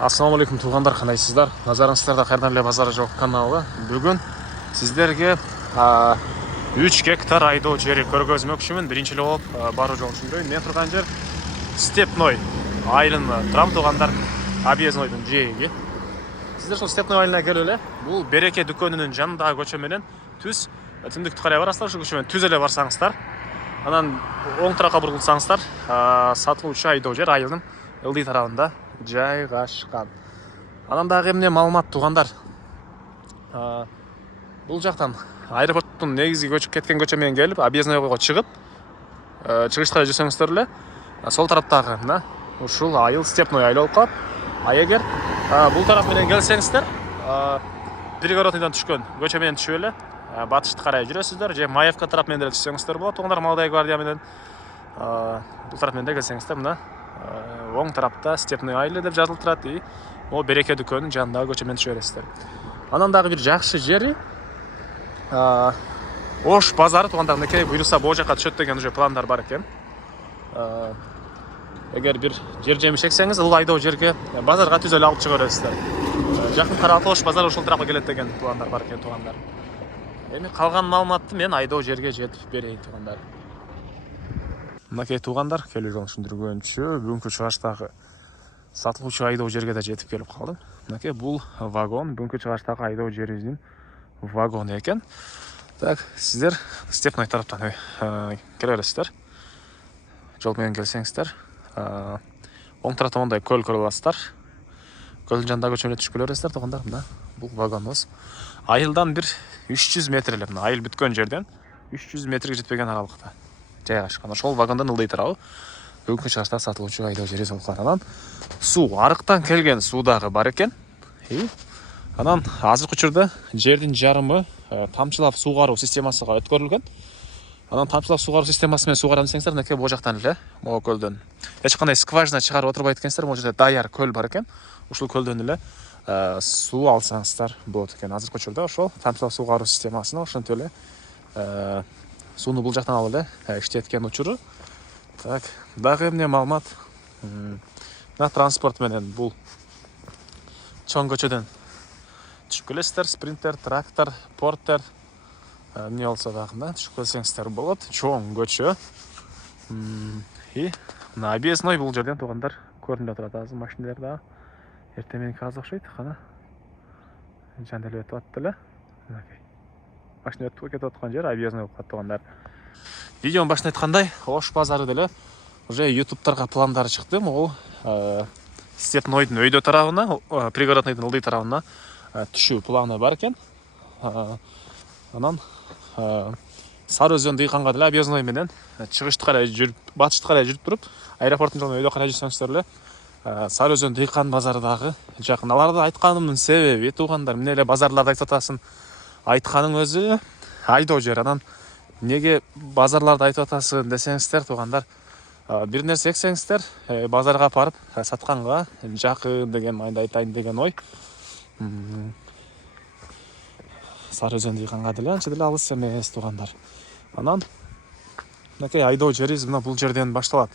Ассалаумағалейкум туғандар, қандайсыздар? Назарыңыздарда қайырдан біле базары жоқ каналы. Бүгін сіздерге 3 гектар айдоо жері көргөзмөкчүмүн. Биринчиле болуп баруу жолун түшүндүрөйүн. Мен турган жер Степной айылында турам туғандар, объезднойдун жээги. Сиздер ошол Степной айылына келип эле бул Береке дүкөнүнүн жанындагы көчө менен түз түндүктү карай барасыздар. Ушул көчө менен түз эле барсаңыздар, анан оң тарапка бурулсаңыздар, сатылуучу айдоо жер айылдын ылдый тарабында жайгашкан. Анан дагы эмне маалымат туғандар. Бул жактан аэропорттун негизги көчүп кеткен көчө менен келип, объезднойго чыгып, чыгышта жүрсөңүздөр эле сол тараптагы мына ушул айыл Степной айыл болуп калат. А эгер бул тарап менен келсеңиздер, Пригородныйдан түшкөн көчө менен түшүп эле батышты карай жүрөсүздөр, же Маевка тарап менен деле түшсөңүздөр болот. Туғандар Молодая гвардия менен бул тарап менен де келсеңиздер, мына оң тарапта Степной айылы деп жазылып турат. О Береке дүкөнүнүн жанындагы көчө менен түшүп бересиздер. Анан дагы бир жакшы жери Ош базары. Туғандар мынакей буюрса бул жака түшөт деген уже пландар бар экен. Эгер бир жер жемиш эксеңиз, ыл айдоо жерге базарга түз эле алып чыга бересиздер. Жакын каралты Ош базары ушул тарапка келет деген пландар бар экен туғандар. Эми калган маалыматты мен айдоо жерге жетип берейин туғандар. Мынакей туғандар, келүү жолун түшүндүргөнчү бүгүнкү чыгаштагы сатылуучу айдоо жерге да жетип келип калдым. Мынакей бул вагон бүгүнкү чыгаштагы айдоо жерибиздин вагону экен. Так, сиздер Степной тараптан келе бересиздер. Жол менен келсеңиздер, оң тарапта мондай көл көрүп аласыздар. Көлдүн жанындагы көчө менен түшүп келе бересиздер туғандар. Мына бул вагонубуз айылдан бир 300 метр эле, мына айыл бүткөн жерден 300 метрге жетпеген аралыкта жайгашкан. Ошол вагондон ылдый тарабы бүгүнкү чыгаштагы сатылуучу айдоо жери болуп калат. Анан суу, арыктан келген суу дагы бар экен. Анан азыркы учурда жердин жарымы тамчылап суугаруу системасыга өткөрүлгөн. Анан тамчылап суугаруу системасы менен суугарам десеңиздер, мынакей бул жактан эле, могу көлдөн эч кандай скважина чыгарып отурбайт экенсиздер. Могу жерде даяр көл бар экен. Ушул көлдөн эле суу алсаңыздар болот экен. Азыркы учурда ошол тамчылап суугаруу системасына ошентип эле сууну бул жактан алып эле иштеткен учуру. Так, дагы эмне маалымат? Мына транспорт менен бул чоң көчөдөн түшүп келесиздер. Спринтер, трактор, портер, эмне болсо дагы мына түшүп келсеңиздер болот. Чоң көчө. Мына объездной бул жерден туғандар көрүнүп турат. Азыр машиналар дагы эртең мененки аз окшойт. Кана жан эле өтүп атты эле. Мынакей машина өтүп кетип аткан жер объездной болуп калат туғандар. Видеонун башында айткандай, Ош базары деле уже ютубтарга пландары чыкты. Могу Степнойдун өйдө тарабына, Пригородныйдын ылдый тарабына түшүү планы бар экен. Анан Сары Өзөн дыйканга деле объездной менен чыгышты карай жүрүп, батышты карай жүрүп туруп, аэропорттун жолунан өйдө карай жүрсөңүздөр эле Сары Өзөн дыйкан базары дагы жакын. Аларды айтканымдын себеби туғандар, эмне эле базарларды айтып атасың, айтканын өзү айдоо жер. Анан неге базарларды айтып атасың десеңиздер туғандар, бир нерсе эксеңиздер, базарга барып сатканга жакын деген майында айтайын деген ой. Сары Өзөн дыйканга деле анча деле алыс эмес туғандар. Анан мынакей айдоо жерибиз мына бул жерден башталат.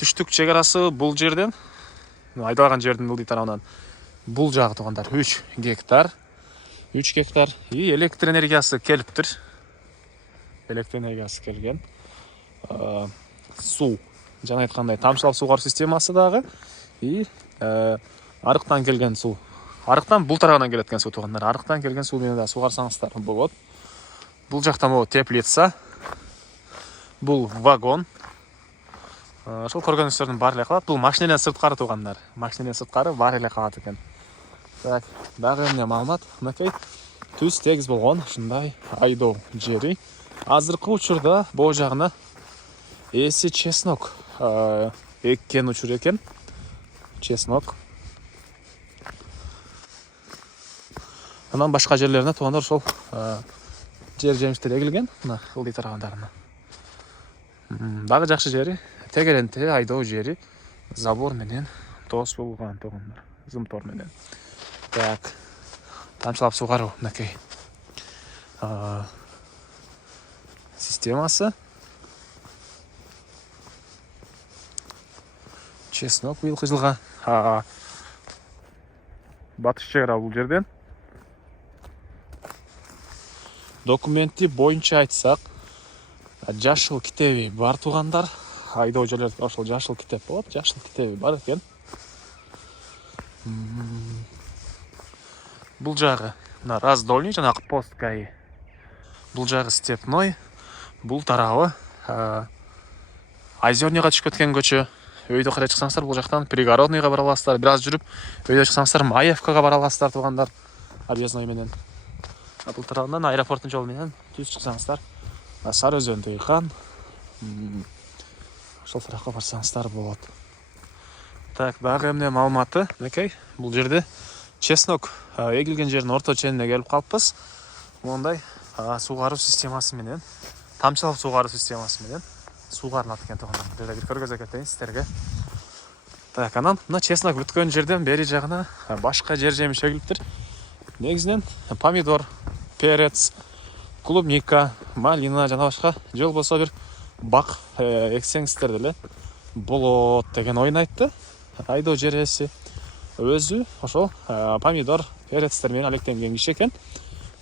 Түштүк чек арасы бул жерден, айдалган жердин ылдый тарабынан бул жагы туғандар 3 гектар. 3 гектар и электр энергиясы келиптир. Электр энергиясы келген. Суу, жана айткандай тамчылап суугаруу системасы дагы и арыктан келген суу. Арыктан бул тарабынан келет экен суу туғандар. Арыктан келген суу менен да суугарсаңыздар болот. Бул жакта могу теплица. Бул вагон. Ошол көргөнүңүздөрдүн баары эле калат. Бул машиненен сырткары туғандар. Машиненен сырткары баары эле калат экен. Так, дагы эмне маалымат? Мынакей түз тегиз болгон ушундай айдоо жери. Азыркы учурда бул жагына эси чеснок эккен учур экен. Чеснок. Анан башка жерлерине туғандар ошол жер жемиштер эгилген. Мына ылдый тарабындарына. Дагы жакшы жери тегеренте айдоо жери, забор менен тосулган туғандар. Зымтор менен. Так, тамчылап суугаруу мынакей системасы. Чеснок быйылкы жылга батыш чек ара бул жерден. Документи боюнча айтсак, жашыл китеби бар туугандар. Айдоо жерлер ошол жашыл китеп болот, жашыл китеби бар экен. Бул жагы мына раздольный жанагы пост ГАИ. Бул жагы степной, бул тарабы Озерныйга түшүп кеткен көчө. Өйдө карай чыксаңыздар, бул жактан Пригородныйга бара аласыздар. Бир аз жүрүп, өйдө чыксаңыздар, Маевкага бара аласыздар туугандар. Объездной менен. Бул тарабынан аэропорттун жолу менен түз чыксаңыздар, Сары Өзөн тыйган. Ошол тарапка барсаңыздар болот. Так, дагы эмне маалыматы? Минекей, бул жерде чеснок эгилген жердин орто ченине келип калыппыз. Мондай суугаруу системасы менен, тамчылап суугаруу системасы менен суугарылат экен туугандар. Жерде бир көргөзө кетейин сиздерге. Так, анан мына чеснок бүткөн жерден бери жагына башка жер жемиш эгилиптир. Негизинен помидор, перец, клубника, малина жана башка же болбосо бир бак эксеңиздер деле болот деген оюн айтты. Айдоо жер ээси өзү ошол помидор, перецтер менен алектенген киши экен.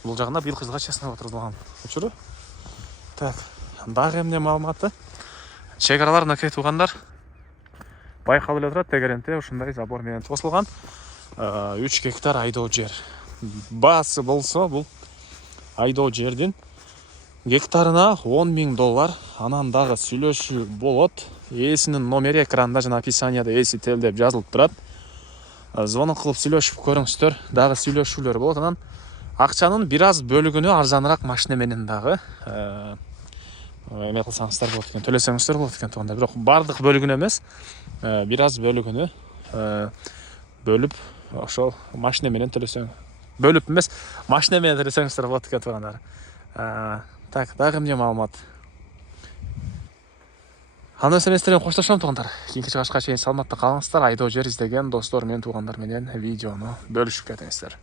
Бул жагында быйыл кызга чеснок отургузулган учуру. Так, дагы эмне маалыматы? Чек аралар мынакей туугандар. Байкалып эле турат, тегеренте ушундай забор менен тосулган 3 гектар айдоо жер. Баасы болсо бул айдоо жердин гектарына $10,000. Анан дагы сүйлөшүү болот. Ээсинин номери экранда жана описанияда ээси тел деп жазылып турат. Звонок кылып сүйлөшүп көрүңүздөр. Дагы сүйлөшүүлөр болот. Анан акчанын бир аз бөлүгүнү арзаныраак машина менен дагы эме кылсаңыздар болот экен, төлөсөңүздөр болот экен туугандар. Бирок бардык бөлүгүнү эмес, бир аз бөлүгүнү бөлүп ошол машина менен төлөсөң. Бөлүп эмес, машина менен төлөсөңүздөр болот экен туугандар. Так, дагы эмне маалымат? Аны эместерден коштошом туугандар. Кийинки чыгышка чейин саламатта калыңыздар. Айдоо жер издеген достор менен туугандар менен видеону бөлүшүп кетиңиздер.